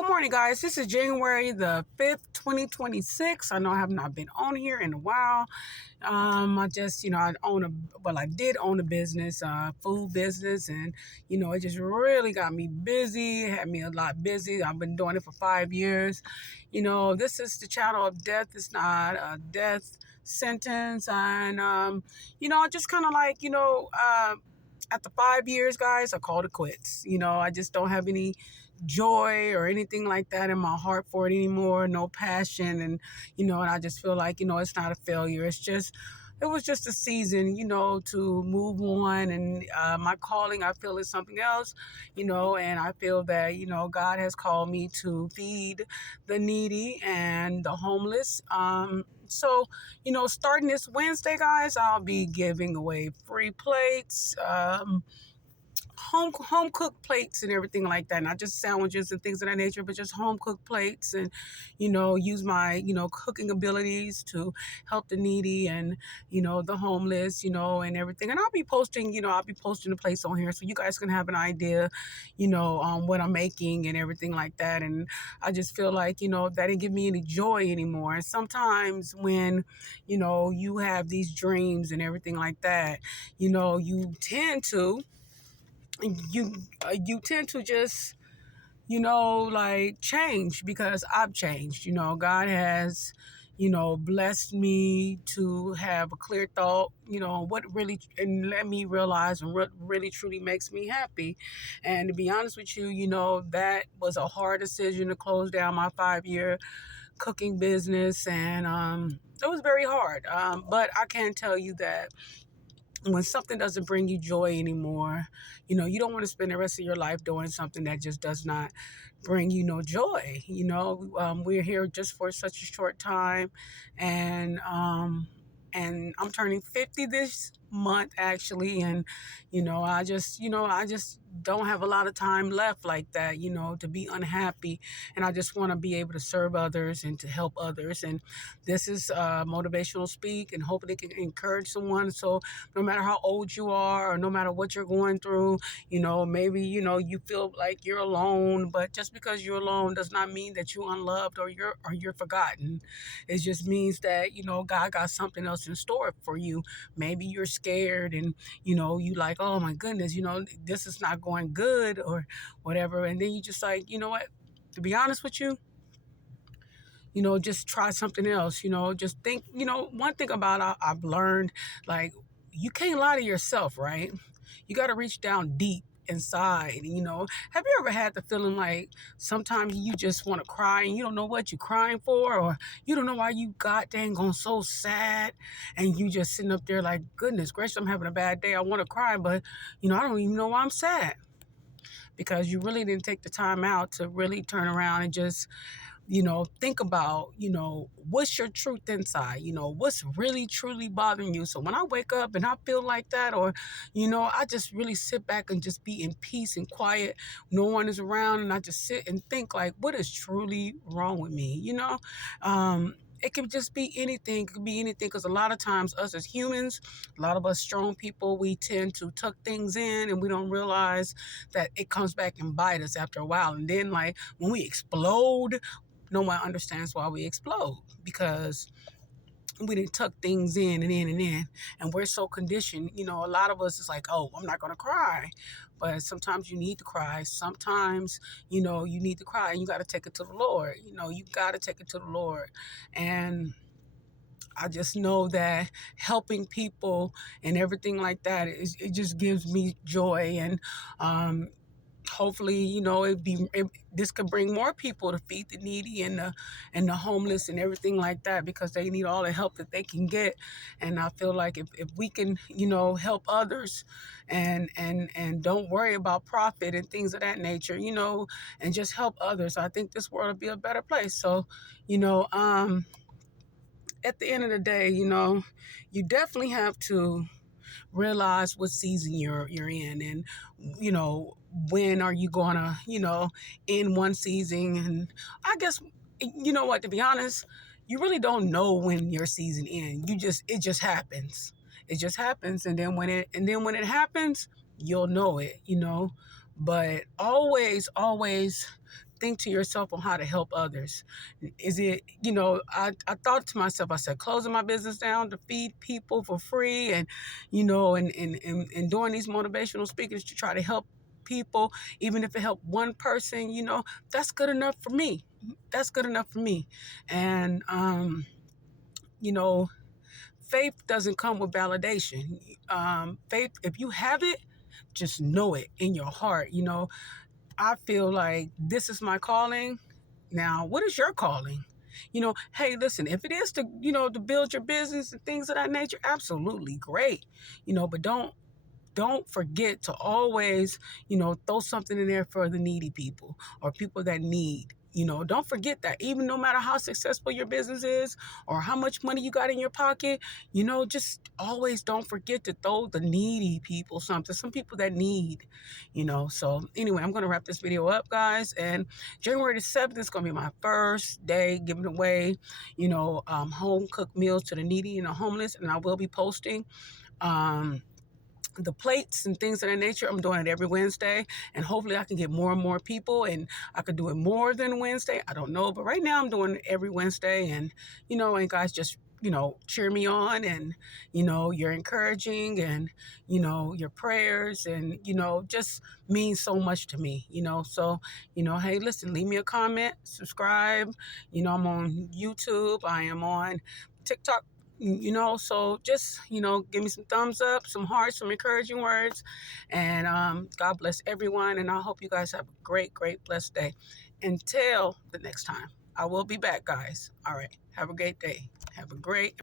Good morning, guys. This is January the 5th, 2026. I know I have not been on here in a while. I just, I did own a business, food business, and, it just really got me busy, had me a lot busy. I've been doing it for 5 years. This is the channel of death. It's not a death sentence. And, I just kind of after 5 years, guys, I called it quits. I just don't have any joy or anything like that in my heart for it anymore, no passion. And I just feel like, it's not a failure. It was just a season, to move on. And my calling, I feel, is something else, and I feel that, God has called me to feed the needy and the homeless. So, starting this Wednesday, guys, I'll be giving away free plates, home cooked plates and everything like that, not just sandwiches and things of that nature, but just home cooked plates, and use my cooking abilities to help the needy and the homeless, and everything. And I'll be posting the place on here so you guys can have an idea, what I'm making and everything like that. And I just feel like that didn't give me any joy anymore. And sometimes when you have these dreams and everything like that, you tend to just change, because I've changed. God has blessed me to have a clear thought, what really, and let me realize and what really truly makes me happy. And to be honest with you, that was a hard decision to close down my 5 year cooking business. And it was very hard, but I can tell you that when something doesn't bring you joy anymore, you don't want to spend the rest of your life doing something that just does not bring you no joy. We're here just for such a short time, and I'm turning 50 this month, actually. And I just don't have a lot of time left like that, to be unhappy. And I just want to be able to serve others and to help others. And this is motivational speak, and hopefully it can encourage someone. So no matter how old you are, or no matter what you're going through, maybe you feel like you're alone, but just because you're alone does not mean that you're unloved or you're forgotten. It just means that God got something else in store for you. Maybe you're scared, and you like, oh my goodness, this is not going good or whatever. And then you just like, what, to be honest with you, just try something else. Just think, one thing about I've learned, like, you can't lie to yourself, right? You got to reach down deep inside. Have you ever had the feeling like sometimes you just want to cry and you don't know what you're crying for, or you don't know why you got dang on so sad, and you just sitting up there like, goodness gracious, I'm having a bad day, I want to cry, but I don't even know why I'm sad, because you really didn't take the time out to really turn around and just think about, what's your truth inside, what's really truly bothering you. So when I wake up and I feel like that, or, I just really sit back and just be in peace and quiet. No one is around, and I just sit and think like, what is truly wrong with me? It could just be anything. It could be anything, because a lot of times us as humans, a lot of us strong people, we tend to tuck things in, and we don't realize that it comes back and bite us after a while. And then, like, when we explode, no one understands why we explode, because we didn't tuck things in and in and in. And we're so conditioned, a lot of us is like, oh, I'm not going to cry. But sometimes you need to cry. Sometimes, you need to cry, and you got to take it to the Lord. You got to take it to the Lord. And I just know that helping people and everything like that, it just gives me joy. And hopefully, this could bring more people to feed the needy and the homeless and everything like that, because they need all the help that they can get. And I feel like if we can, help others, and don't worry about profit and things of that nature, and just help others, I think this world will be a better place. So, at the end of the day, you definitely have to realize what season you're in, and when are you gonna end one season. And I guess, what, to be honest, you really don't know when your season ends. It just happens. It just happens. And then when it happens, you'll know it. But always think to yourself on how to help others. Is it, I thought to myself, I said, closing my business down to feed people for free, and, and doing these motivational speakers to try to help people, even if it helped one person, that's good enough for me. That's good enough for me. And, you know, faith doesn't come with validation. Faith, if you have it, just know it in your heart. I feel like this is my calling. Now, what is your calling? Hey, listen, if it is to, to build your business and things of that nature, absolutely great. But don't forget to always, throw something in there for the needy people or people that need. Don't forget that. Even no matter how successful your business is or how much money you got in your pocket, just always don't forget to throw the needy people something, some people that need, So anyway, I'm going to wrap this video up, guys. And January the 7th is going to be my first day giving away, home cooked meals to the needy and the homeless. And I will be posting, the plates and things of that nature. I'm doing it every Wednesday, and hopefully I can get more and more people, and I could do it more than Wednesday. I don't know, but right now I'm doing it every Wednesday, and and guys, just cheer me on, and you're encouraging, and your prayers, and just means so much to me. So hey, listen, leave me a comment, subscribe. I'm on YouTube, I am on TikTok. So just give me some thumbs up, some hearts, some encouraging words, and God bless everyone, and I hope you guys have a great blessed day. Until the next time, I will be back, guys. All right, have a great day. Have a great